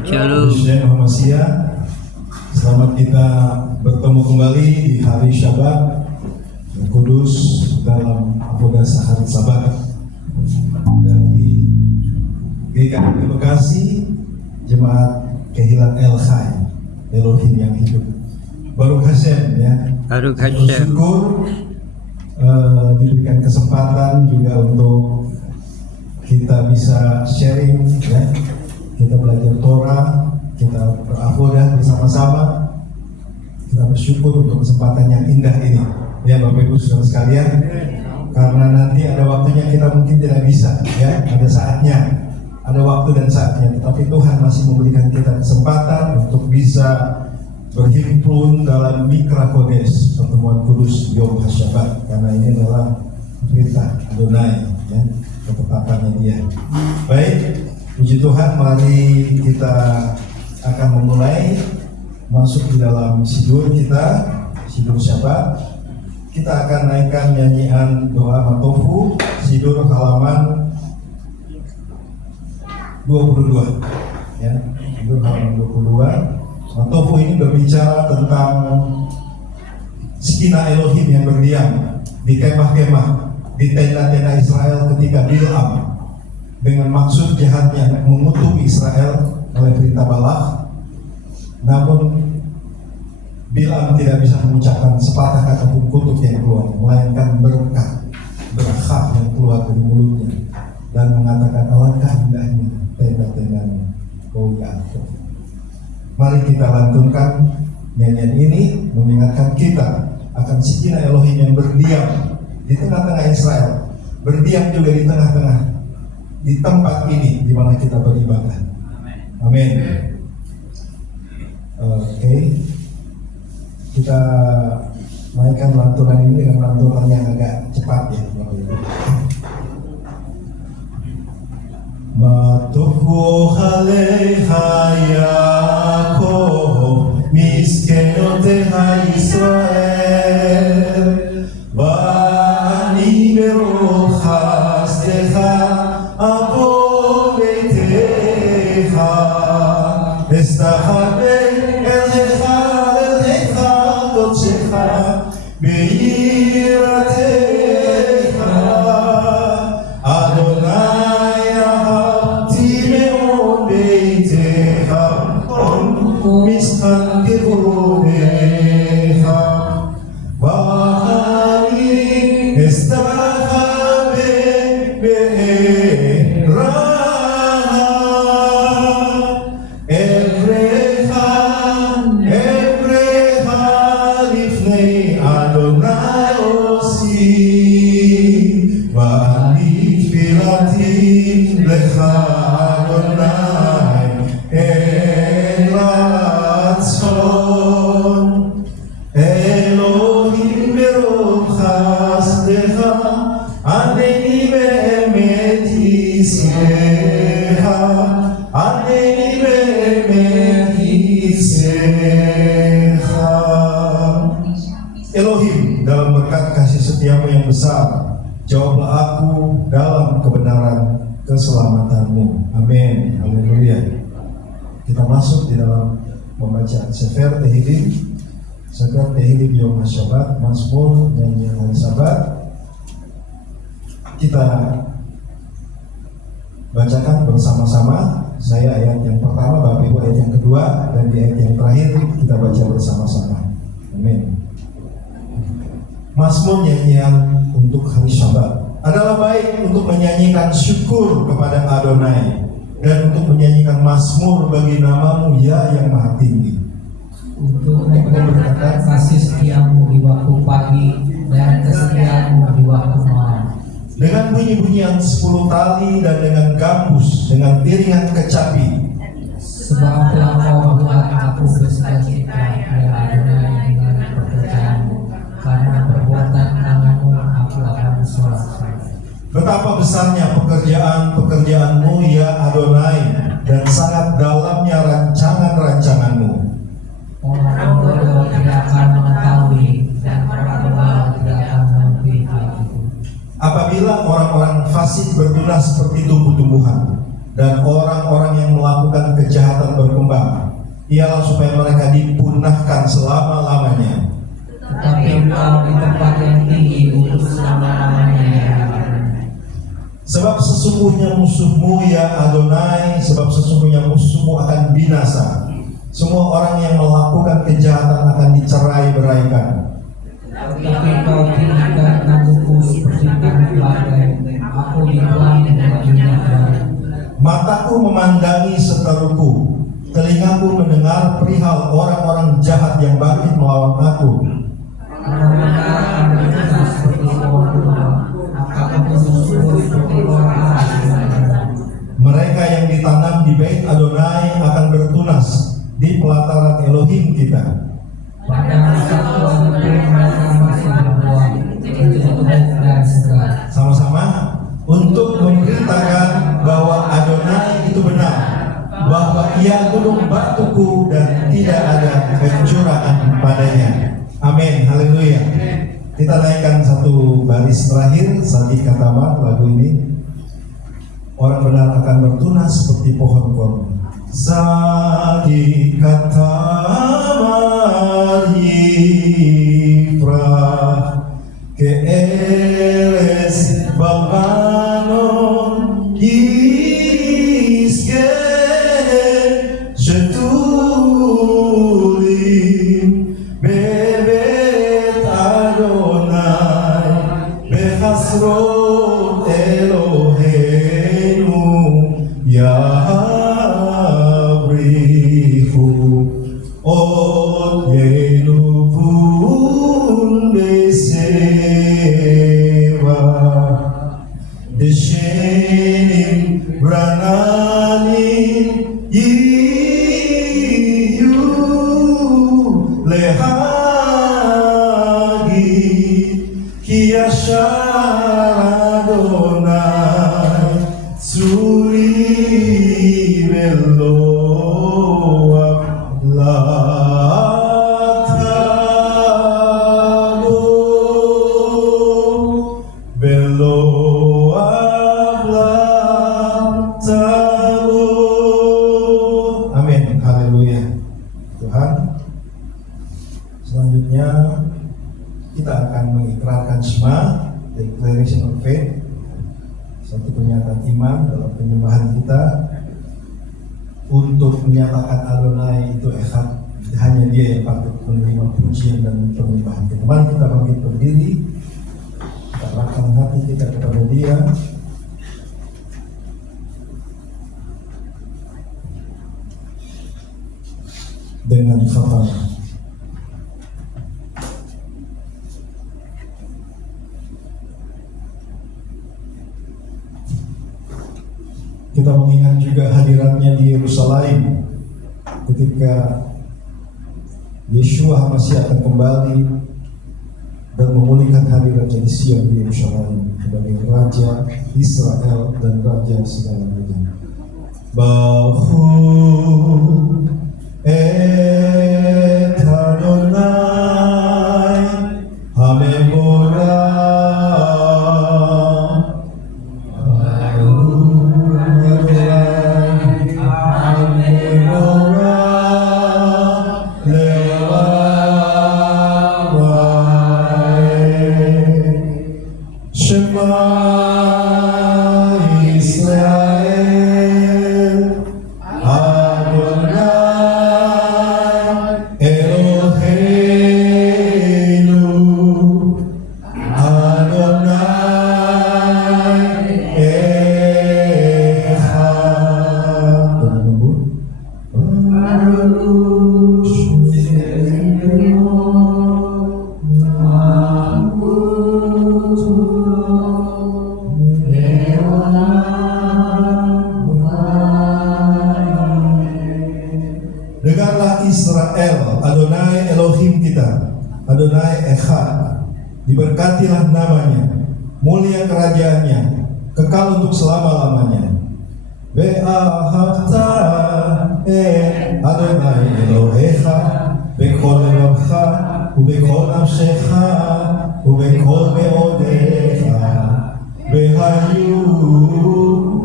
Shabbat Shalom. Selamat kita bertemu kembali di hari Syabat yang kudus dalam Apoda Sahari Sabat dan di GKI Bekasi Jemaat Kehilan El Chai Elohim yang hidup. Baruch Hashem ya. Baruch Hashem. Bersyukur diberikan kesempatan juga untuk kita bisa sharing ya. Kita belajar Torah, kita berafodah bersama-sama. Kita bersyukur untuk kesempatan yang indah ini, ya Bapak Ibu Saudara sekalian. Karena nanti ada waktunya kita mungkin tidak bisa, ya ada saatnya, ada waktu dan saatnya. Tetapi Tuhan masih memberikan kita kesempatan untuk bisa berhimpun dalam Mikra Kodes, pertemuan kudus Yom HaShabbat. Karena ini adalah perintah Adonai, ya ketetapannya Dia. Baik. Puji Tuhan, mari kita akan memulai masuk di dalam Sidur kita, Sidur Syabat. Kita akan naikkan nyanyian doa Matofu, Sidur halaman 22. Ya, Sidur halaman 22. Matofu ini berbicara tentang Sekina Elohim yang berdiam di kemah-kemah, di tenda-tenda Israel ketika Bil'am dengan maksud jahatnya mengutuk Israel oleh perintah Balak. Namun Bil'am tidak bisa mengucapkan sepatah kata pun kutuk yang keluar, melainkan berkah yang keluar dari mulutnya dan mengatakan alangkah indahnya tenda-tendanya oh Yaakov. Mari kita lantunkan nyanyian ini mengingatkan kita akan Sekina Elohim yang berdiam di tengah-tengah Israel, berdiam juga di tengah-tengah di tempat ini di mana kita beribadah. Amin. Oke. Kita mainkan lantunan ini dengan lantunan yang agak cepat ya, Bapak Ibu. Matofu aleha Yaakov miskenoteha Israel va'ani beruch hasdecha Abo beitecha estachabei elecha kodsecha beiratecha Adonai ahavti me'od beitecha miskan kevodecha va'ani estachabei Elohim, dalam berkat kasih setiamu yang besar, jawablah aku dalam kebenaran keselamatanmu. Amin. Haleluya. Kita masuk di dalam pembacaan Sefer Tehillim, Sefer Tehillim Yom HaShabbat, Mazmur nyanyian hari Sabat. Kita bacakan bersama-sama. Saya ayat yang pertama, Bapak Ibu ayat yang kedua, dan di ayat yang terakhir kita baca bersama-sama. Amin. Mazmur nyanyian untuk hari Syabat adalah baik untuk menyanyikan syukur kepada Adonai dan untuk menyanyikan mazmur bagi namamu ya yang maha tinggi. Untuk memberkatakan kasih setiamu di waktu pagi dan kesetiaanmu di waktu malam. Dengan bunyi-bunyian 10 tali dan dengan gambus, dengan piringan kecapi. Sebab telah kau buat aku bersukacita ya Adonai dengan pekerjaanmu, karena perbuatan tanganmu aku akan bersorak-sorai. Betapa besarnya pekerjaan-pekerjaanmu ya Adonai, dan sangat dalamnya rancangan-rancanganmu. Orang bodoh tidak akan mengetahui dan orang tua tidak akan mengerti hal itu. Apabila orang-orang fasik bertunas seperti tumbuh-tumbuhan dan orang-orang yang melakukan kejahatan berkembang, ialah supaya mereka dipunahkan selama-lamanya. Tetapi Engkau di tempat yang tinggi untuk selama-lamanya ya Adonai. Sebab sesungguhnya musuhmu ya Adonai, sebab sesungguhnya musuhmu akan binasa. Semua orang yang melakukan kejahatan akan dicerai-beraikan. Tetapi Kau tinggikan namamu seperti tanah badai, aku ditelan dengan minyak baru. Mataku memandangi seteruku, telingaku mendengar perihal orang-orang jahat yang bangkit melawan aku. Karena mereka akan bertunas seperti pohon tumbang, akan bersumber seperti orang asing. Mereka yang ditanam di Bait Adonai akan bertunas di pelataran Elohim kita. Pada masa tua mereka masih berbuah, tubuh dan segar. Sama-sama untuk memberitakan bahwa Adonai itu benar, bahwa Ia gunung batuku dan tidak ada kecurangan padanya. Amin, haleluya. Kita naikkan satu baris terakhir, Sadi Katamat, lagu ini. Orang benar akan bertunas seperti pohon korma. Sadi Katamat Yifrah Keeres Balbanon Yiske Shetulim Bebet Adonai Bechasrot Eloheinu Yabrihu Od Yeluvun Beseva Deshenim Brananim Yiyu Lehagi Ki Yashar Adonai Suri Veloa Latabo Veloa Latabo. Amin, haleluya. Tuhan, selanjutnya kita akan mengikrarkan Shema, Declaration of Faith, satu pernyataan iman dalam penyembahan kita untuk menyatakan Adonai itu echad, hanya Dia yang patut menerima pujian dan penyembahan kita. Mari kita bangkit berdiri, kita arahkan hati kita kepada Dia. Dengan khatam. Kita mengingat juga hadiratnya di Yerusalem ketika Yeshua HaMashiach akan kembali dan memulihkan hadiratnya di Sion di Yerusalem sebagai Raja Israel dan Raja segala raja. Bahu et Adonai Hamemora Dengarlah Israel, Adonai Elohim kita, Adonai Echad. Diberkatilah namanya, mulia kerajaannya, kekal untuk selama-lamanya. Be'ahavta Adonai Elohecha Bekol lebavcha ubekol nafshecha ubekol meodecha Behayu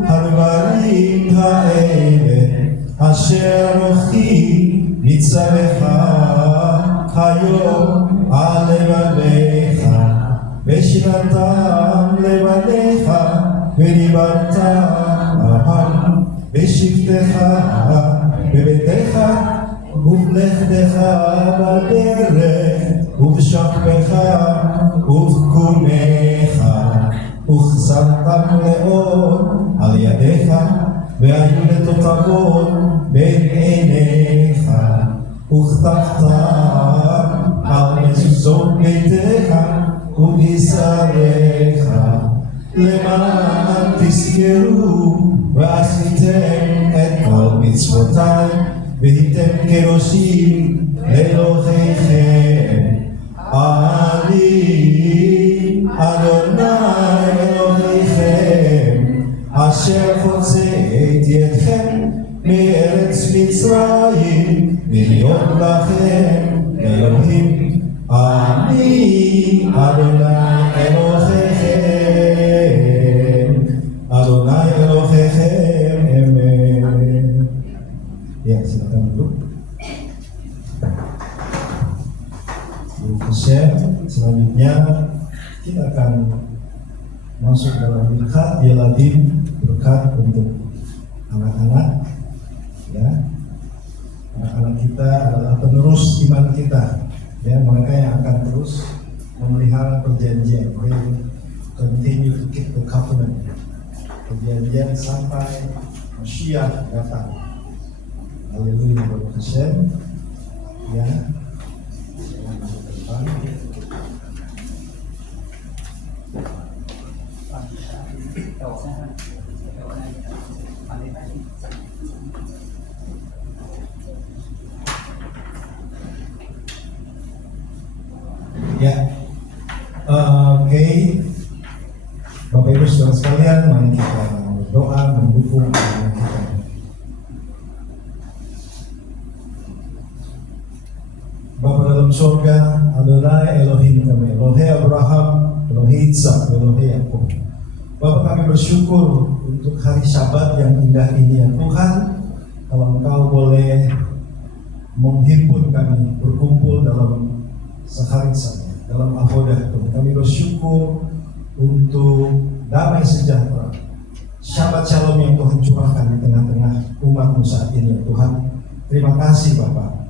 hadvarim האלה אשר אנוכי מצווך היום על לבביך ושנתם לבניך ודיברת בשבתך בביתך ובלכתך בדרך ובשכבך ובקומך וכסרתם מאוד על ידיך והיו לתותבות בין עיניך וכתבת על מזוזות ביתך ובשריך למען תזכרו ועשיתם את כל מצוותיי והייתם קדושים לאלוהיכם. אני אדוני אלוהיכם אשר הוצאתי אתכם מארץ מצרים להיות לכם אלוהים. אני אדוני אלוהיכם, אדוני אלוהיכם, amen. Ya, silakan duduk. Selanjutnya kita akan masuk dalam berkat Yeladim, berkat untuk anak-anak. Ya, anak-anak kita adalah penerus iman kita. Ya, mereka yang akan terus memelihara perjanjian. They continue to keep the covenant. Perjanjian sampai Mashiach datang. Haleluya, Bapak Hashem. Ya. Ya, oke, Bapak Ibu Saudara sekalian, mari kita berdoa mendukung anak kita. Bapa dalam surga, Adonai Elohim kami, Elohei Abraham, Elohei Ishak, Elohei Yakub. Bapa, kami bersyukur untuk hari Sabat yang indah ini ya Tuhan. Kalau Engkau boleh menghimpun kami berkumpul dalam sehari saja dalam avodah Tuhan, kami bersyukur untuk damai sejahtera, Shabbat Shalom yang Tuhan curahkan di tengah-tengah umat-Mu saat ini ya Tuhan. Terima kasih Bapa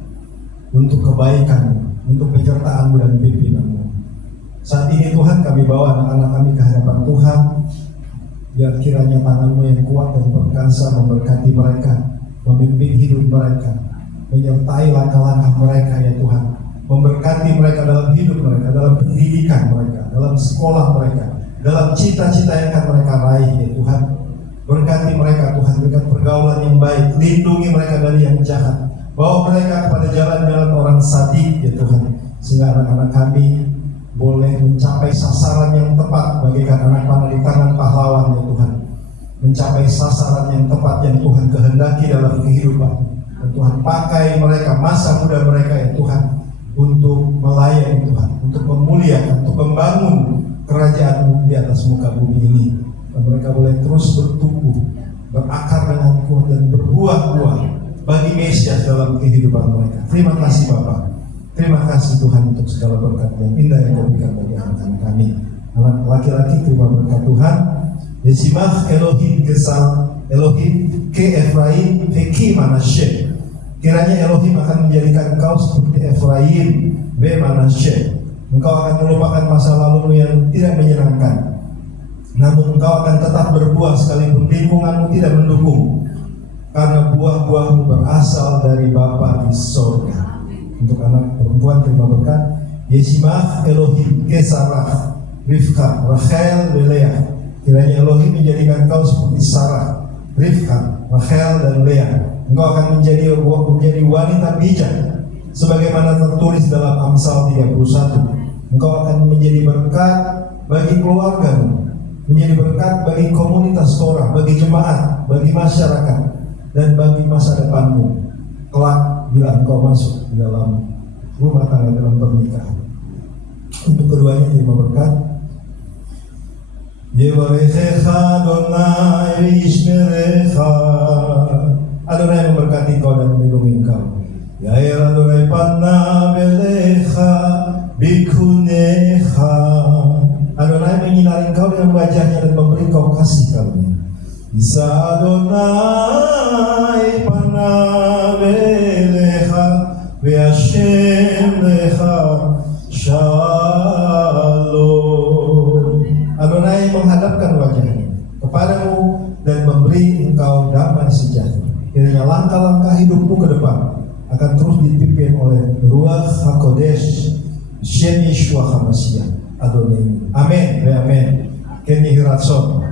untuk kebaikan-Mu, untuk penyertaan-Mu dan pimpinan-Mu. Saat ini Tuhan kami bawa anak-anak kami ke hadapan Tuhan. Biar kiranya tangan-Mu yang kuat dan perkasa memberkati mereka, memimpin hidup mereka, menyertai langkah-langkah mereka ya Tuhan. Memberkati mereka dalam hidup mereka, dalam pendidikan mereka, dalam sekolah mereka, dalam cita-cita yang akan mereka raih ya Tuhan. Berkati mereka Tuhan, berikan pergaulan yang baik, lindungi mereka dari yang jahat. Bawa mereka kepada jalan-jalan orang sadik ya Tuhan, sehingga anak-anak kami boleh mencapai sasaran yang tepat bagaikan anak panah di tangan pahlawan ya Tuhan. Mencapai sasaran yang tepat yang Tuhan kehendaki dalam kehidupan. Dan Tuhan pakai mereka, masa muda mereka ya Tuhan, untuk melayani Tuhan, untuk memuliakan, untuk membangun kerajaan-Mu di atas muka bumi ini. Dan mereka boleh terus bertumbuh, berakar dengan kuat dan berbuah-buah bagi Mesias dalam kehidupan mereka. Terima kasih Bapa. Terima kasih Tuhan untuk segala berkat yang indah yang Kau berikan bagi anak-anak kami. Anak laki-laki terima berkat Tuhan. Yesimach Elohim kesal Elohim ke Efraim veki Manasye. Kiranya Elohim akan menjadikan engkau seperti Efraim ve Manasye. Engkau akan melupakan masa lalu yang tidak menyenangkan. Namun engkau akan tetap berbuah sekalipun lingkunganmu tidak mendukung. Karena buah-buahmu berasal dari Bapa di surga. Untuk anak perempuan terima berkat. Yesimach Elohim ke Sarah, Rivka, Rachel, Leah. Kiranya Elohim menjadikan engkau seperti Sarah, Rivka, Rachel dan Leah. Engkau akan menjadi wanita bijak sebagaimana tertulis dalam Amsal 31. Engkau akan menjadi berkat bagi keluargamu, menjadi berkat bagi komunitas Torah, bagi jemaat, bagi masyarakat, dan bagi masa depanmu kelak bila engkau masuk di dalam rumah tangga, dalam pernikahan. Untuk keduanya terima berkat. Yevarechecha Adonai v'yishmerecha. Adonai memberkati kau dan melindungi kau. Yair Adonai panav elecha bikunecha. Adonai menyinari kau dengan wajahnya dan memberi kau kasih karunia. Isa Adonai panav elecha ve'ashem lecha shalom. Adonai menghadapkan wajahnya kepadamu dan memberi engkau damai sejahtera. Kiranya langkah-langkah hidupmu ke depan akan terus dipimpin oleh Ruach HaKodesh Shem Yeshua HaMashiach Adonai. Amin. Amin. Kini hiratson.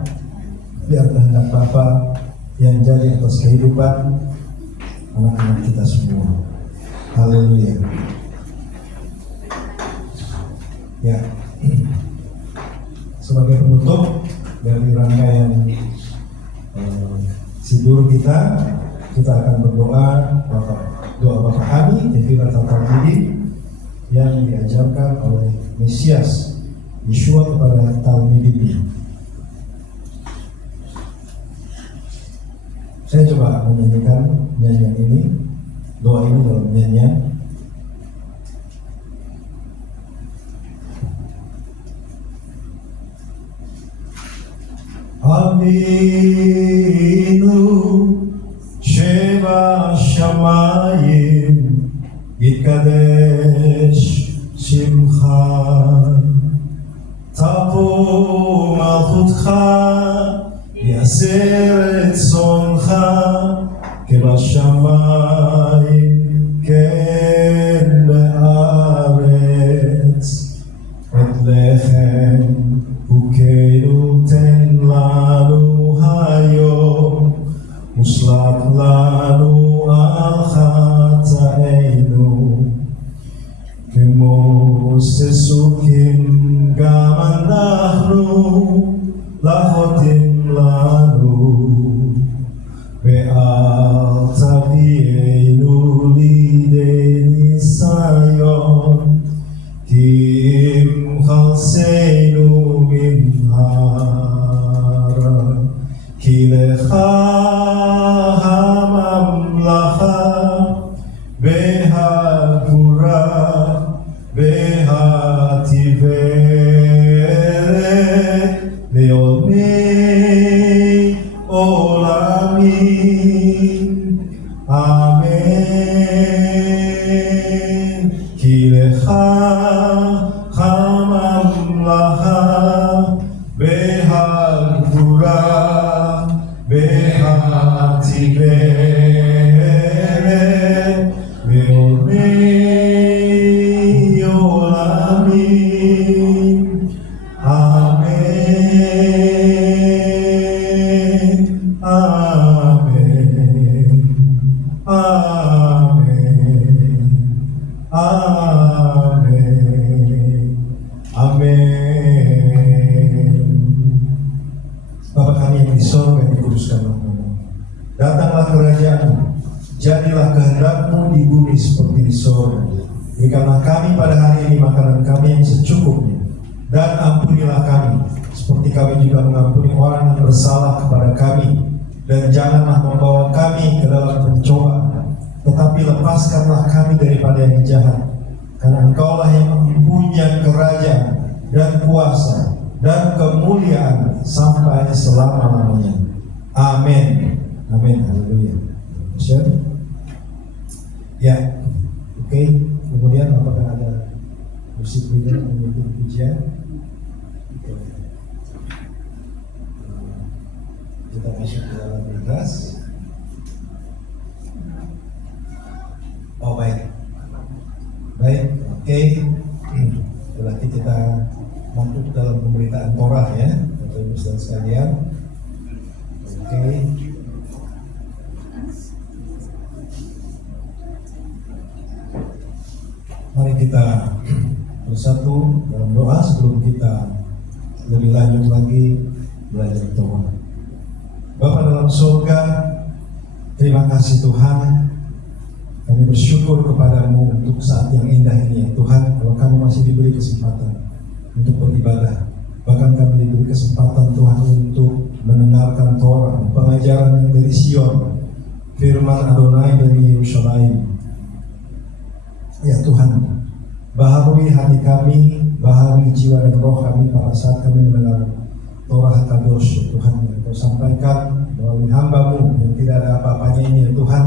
Biar kehendak Bapa yang jadi atas kehidupan anak-anak kita semua. Haleluya. Ya. Sebagai penutup dari rangkaian sidur kita akan berdoa doa Bapa kami Tefillah Talmidim yang diajarkan oleh Mesias Yeshua kepada Talmidim. Saya coba menyanyikan nyanyian ini, doa ini dalam nyanyian. Avinu Sheva Shamayim Yitkadesh Shimcha Tapo Malchutcha Yaser Etzoncha Kebashamayim Ken Be'aretz Et Lechem Ukenu ten lanu hayom Muslak lanu al chataenu Kemo sesukim gam anachnu Lachotim lanu Ve'al tavienu lidei nisayon Kim chalseinu min hara Ki lecha hamamlacha Ve'hagvura Ve'hativeret Le'olmei olamim Amen. Ki lecha hamamlacha Ve'hagvura Ve'hativeret Le'olmei olamim. Amen. Amen. Amen. Amen. Amin. Bapa kami yang di sorga, dikuduskanlah namamu. Datanglah kerajaanmu, jadilah kehendak-Mu di bumi seperti di sorga. Berikanlah kami pada hari ini makanan kami yang secukupnya, dan ampunilah kami, seperti kami juga mengampuni orang yang bersalah kepada kami. Dan janganlah membawa kami ke dalam pencobaan, tetapi lepaskanlah kami daripada yang jahat. Karena Engkaulah yang punya kerajaan dan kuasa dan kemuliaan sampai selama-lamanya. Amin. Amin. Haleluya. Ya, oke. Kemudian apakah ada musik yang menyebut pujian? Kita masuk ke dalam kelas. Oh baik, oke. Berarti kita masuk dalam pemberitaan Torah ya, Bapak Ibu saudara sekalian. Oke. Mari kita bersatu dalam doa sebelum kita lebih lanjut lagi belajar Torah. Bapa dalam surga, terima kasih Tuhan. Kami bersyukur kepadamu untuk saat yang indah ini ya Tuhan. Kalau kami masih diberi kesempatan untuk beribadah, Bahkan kami diberi kesempatan Tuhan untuk mendengarkan Torah, pengajaran yang dari Sion, firman Adonai dari Yerusalem. Ya Tuhan, baharui hati kami, baharui jiwa dan roh kami pada saat kami mendengar Torah Kadosh, ya Tuhan, yang Kau sampaikan melalui hamba-Mu yang tidak ada apa-apanya ini, ya Tuhan.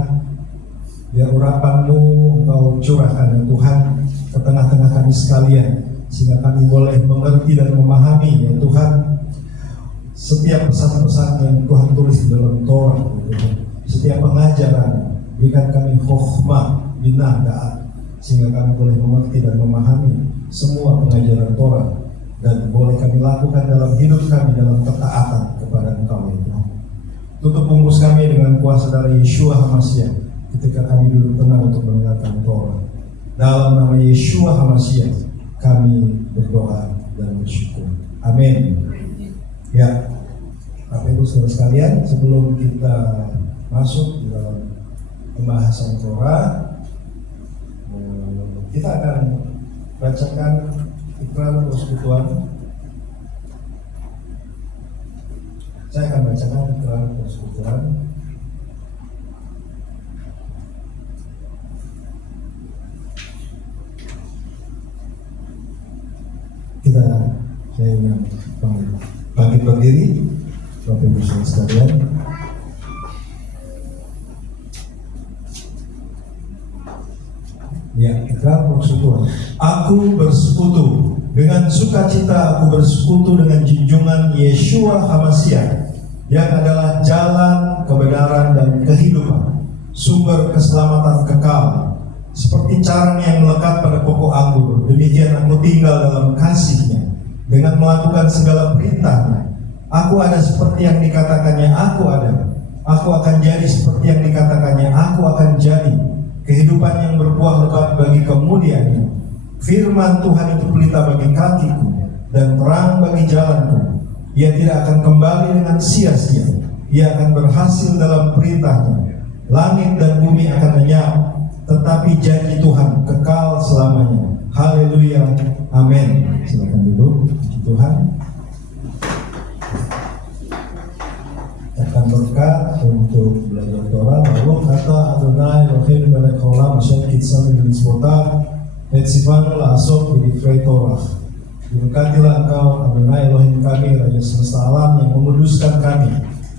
Biar urapan-Mu Engkau curahkan, ya Tuhan, ke tengah-tengah kami sekalian, sehingga kami boleh mengerti dan memahami, ya Tuhan, setiap pesan-pesan yang Tuhan tulis di dalam Torah, ya Tuhan. Setiap pengajaran, berikan kami khokhmah, binah, da'at, sehingga kami boleh mengerti dan memahami semua pengajaran Torah, dan boleh kami lakukan dalam hidup kami dalam ketaatan kepada Engkau, ya Tuhan. Tutup bungkus kami dengan kuasa dari Yeshua HaMashiach ketika kami duduk tenang untuk mendengarkan Torah. Dalam nama Yeshua HaMashiach kami berdoa dan bersyukur. Amin. Ya, Bapak Ibu Saudara sekalian, sebelum kita masuk di dalam pembahasan Torah, kita akan bacakan ikrar persekutuan. Saya akan bacakan ikrar persekutuan. Saya ingin bangkit berdiri, Bapak Ibu Saudara sekalian. Ya, ikrar persekutuan. Aku bersekutu dengan sukacita, aku bersekutu dengan junjungan Yeshua HaMashiach yang adalah jalan kebenaran dan kehidupan, sumber keselamatan kekal. Seperti carang yang melekat pada pokok anggur, demikian aku tinggal dalam kasih-Nya dengan melakukan segala perintah-Nya. Aku ada seperti yang dikatakannya aku ada. Aku akan jadi seperti yang dikatakannya aku akan jadi. Kehidupan yang berbuah lebat bagi kemuliaan-Nya. Firman Tuhan itu pelita bagi kakiku dan terang bagi jalanku. Ia tidak akan kembali dengan sia-sia. Ia akan berhasil dalam perintah-Nya. Langit dan bumi akan lenyap, tetapi janji Tuhan kekal selamanya. Haleluya, amin. Silakan duduk. Puji Tuhan. Akan berkat untuk belajar Torah. Lalu kata Adonai Elohim melech haolam asher kitzanu b'mitzvotav vetzivanu la'asok b'divrei Torah. Diberkatilah Engkau Adonai Elohim kami, Raja semesta alam, yang menguduskan kami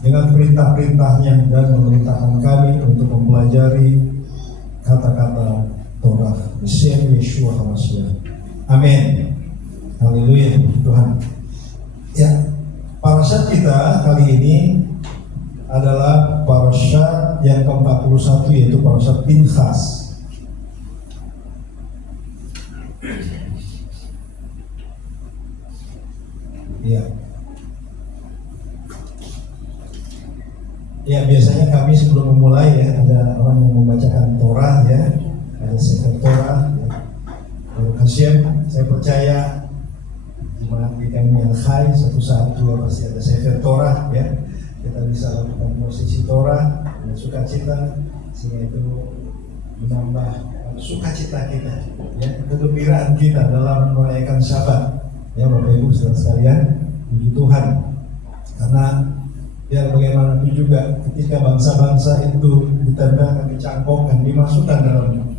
dengan perintah-perintah-Nya dan memerintahkan kami untuk mempelajari kata-kata Torah. B'Shem Yeshua HaMashiach. Amin. Haleluya, Tuhan. Ya, parashat kita kali ini adalah parashat yang ke-41, yaitu parashat Pinchas. Ya. Ya, biasanya kami sebelum memulai ya, ada orang yang membacakan Torah ya, ada sefer Torah ya. Bapak Hashem, saya percaya jemaat di kami yang Chai suatu saat juga pasti ada sefer Torah ya. Kita bisa lakukan posisi Torah dengan sukacita, sehingga itu menambah sukacita kita ya, kegembiraan kita dalam merayakan Syabat ya, Bapak Ibu Saudara sekalian. Puji Tuhan, karena biar bagaimanapun juga ketika bangsa-bangsa itu ditempelkan, dicangkokkan, dimasukkan dalam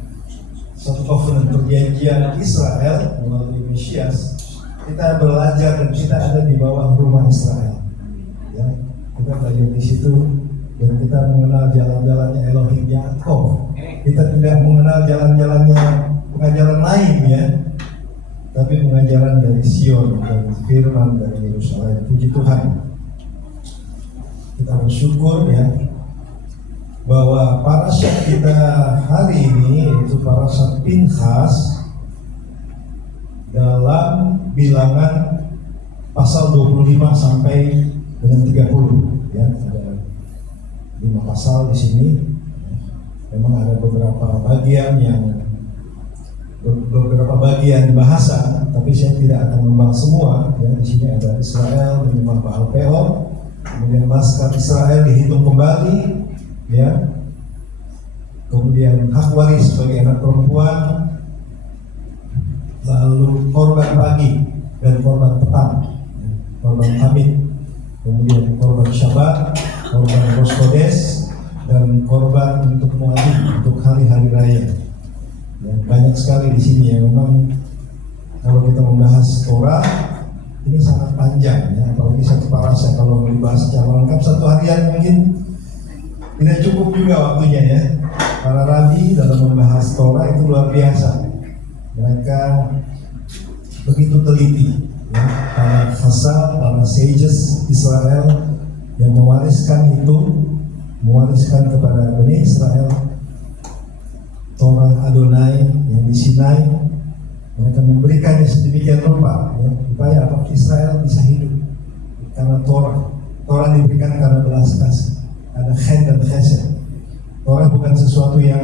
satu covenant perjanjian Israel melalui Mesias, kita belajar dan kita ada di bawah rumah Israel ya. Kita belajar di situ dan kita mengenal jalan-jalannya Elohim Yaakov. Kita tidak mengenal jalan-jalannya pengajaran lain ya, tapi pengajaran dari Sion, dari firman dari Yerusalem. Puji Tuhan. Kita bersyukur ya bahwa parashat kita hari ini yaitu parashat Pinchas dalam bilangan pasal 25 sampai dengan 30 ya, ada 5 pasal di sini. Memang ada beberapa bagian bahasa, tapi saya tidak akan membahas semua ya. Di sini ada Israel menyembah Baal Peor, kemudian Laskar Israel dihitung kembali ya, kemudian hak waris bagi anak perempuan, lalu korban pagi dan korban petang. korban Hamid, kemudian korban Syabat, korban Boskodes, dan korban untuk Muadi, untuk hari-hari raya. Ya, banyak sekali di sini ya. Memang kalau kita membahas Torah ini sangat panjang ya, apalagi satu parasha kalau mau dibahas secara lengkap satu harian mungkin tidak cukup juga waktunya ya. Para rabi dalam membahas Torah itu luar biasa. Mereka begitu teliti ya, para Chazal, para sages Israel yang mewariskan kepada Bani Israel Torah Adonai yang di Sinai. Mereka memberikannya sedemikian rupa ya, supaya apa? Israel bisa hidup karena Torah diberikan karena belas kasih, ada khed dan chesed. Torah bukan sesuatu yang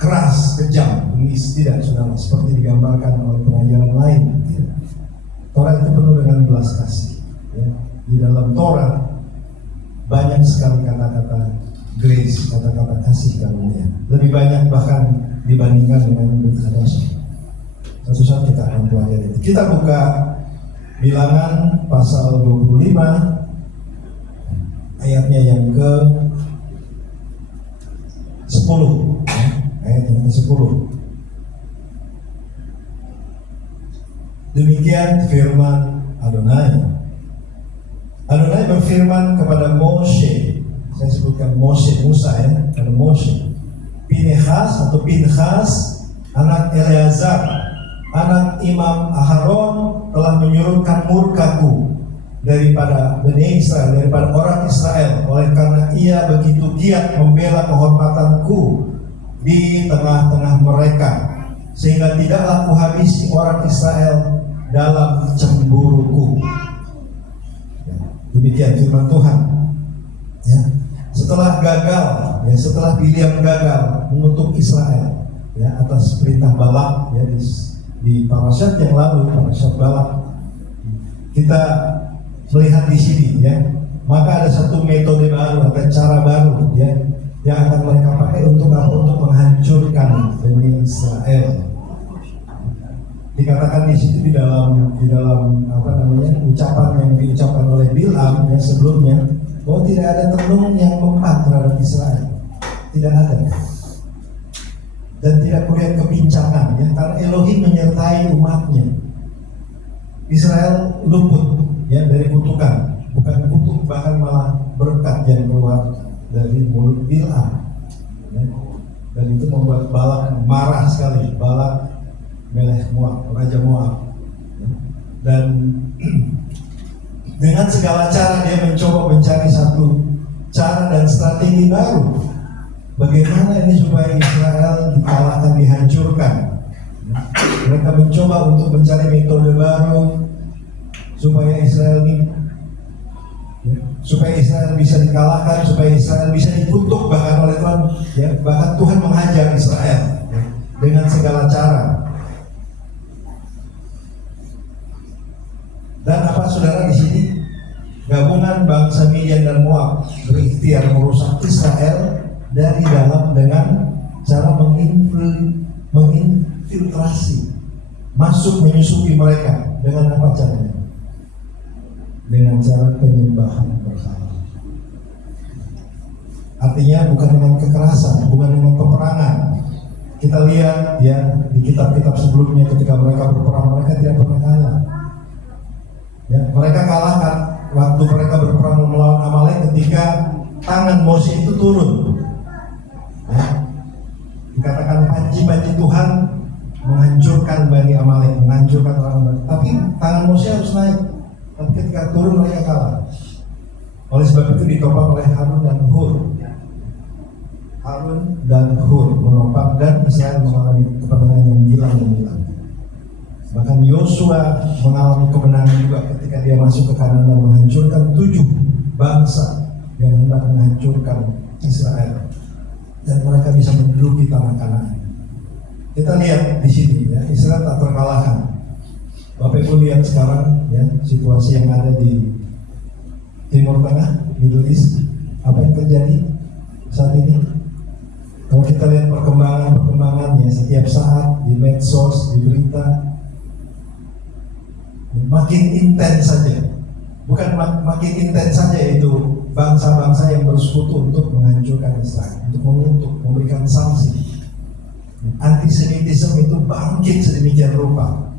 keras, kejam, bengis, tidak, saudara, seperti digambarkan oleh pengajaran lain. Tidak. Torah itu penuh dengan belas kasih ya. Di dalam Torah banyak sekali kata-kata grace, kata-kata kasih karunia, lebih banyak bahkan dibandingkan dengan Brit-Hadasah. Suatu saat kita akan pelajari itu. Kita buka Bilangan pasal 25 ayatnya yang ke 10 ya, ayat yang ke 10. Demikian firman Adonai. Adonai berfirman kepada Moshe, saya sebutkan Moshe, Musa ya, ada Moshe. Pinchas atau Pinchas anak Eleazar, anak Imam Aharon telah menyurutkan murkaku daripada Bani Israel, daripada orang Israel, oleh karena ia begitu giat membela kehormatanku di tengah-tengah mereka, sehingga tidaklah kuhabisi orang Israel dalam cemburuku. Ya, demikian firman Tuhan. Ya, setelah gagal, ya, setelah Bileam gagal mengutuk Israel, ya, atas perintah Balak, ya, di parashat yang lalu, parashat Balak, kita melihat di sini ya, maka ada satu metode baru, ada cara baru ya, yang akan mereka pakai untuk apa? Untuk menghancurkan Bani Israel. Dikatakan di situ di dalam apa namanya, ucapan yang diucapkan oleh Bileam ya sebelumnya, bahwa tidak ada tenun yang mempan terhadap Israel, tidak ada. Dan tidak kulihat kebincangan ya, karena Elohim menyertai umatnya. Israel luput ya dari kutukan, bukan kutuk, bahkan malah berkat yang keluar dari mulut Bileam ya. Dan itu membuat Balak marah sekali, Balak Melech Moab, Raja Moab ya. Dan dengan segala cara dia mencoba mencari satu cara dan strategi baru. Bagaimana ini supaya Israel dikalahkan, dihancurkan. Mereka mencoba untuk mencari metode baru supaya Israel bisa dikalahkan, supaya Israel bisa dikutuk bahkan oleh Tuhan. Ya, bahkan Tuhan menghajar Israel ya, dengan segala cara. Dan apa saudara di sini? Gabungan bangsa Midian dan Moab berikhtiar merusak Israel dari dalam dengan cara menginfiltrasi, masuk menyusupi mereka. Dengan apa caranya? Dengan cara penyembahan berhala. Artinya bukan dengan kekerasan, bukan dengan peperangan. Kita lihat ya di kitab-kitab sebelumnya, ketika mereka berperang, mereka tidak pernah kalah. Ya, mereka kalah kan waktu mereka berperang melawan Amalek ketika tangan Mose itu turun. Ya, dikatakan panji-panji Tuhan menghancurkan Bani Amalek, menghancurkan orang-orang. Tapi tangan Mose harus naik. Tapi ketika turun mereka kalah. Oleh sebab itu ditopang oleh Harun dan Hur. Harun dan Hur menopang, dan Israel mengalami kemenangan yang gemilang. Bahkan Yosua mengalami kemenangan juga ketika dia masuk ke Kanaan dan menghancurkan 7 bangsa yang hendak menghancurkan Israel. Dan mereka bisa menduduki tanah Kanaan. Kita lihat di sini ya, Israel tak terkalahkan. Bapak Ibu lihat sekarang ya, situasi yang ada di Timur Tengah, Middle East, apa yang terjadi saat ini? Kalau kita lihat perkembangannya setiap saat di medsos, di berita, makin intens saja bukan makin intens saja itu bangsa-bangsa yang bersekutu untuk menghancurkan Israel, untuk mengutuk, memberikan sanksi. Antisemitisme itu bangkit sedemikian rupa.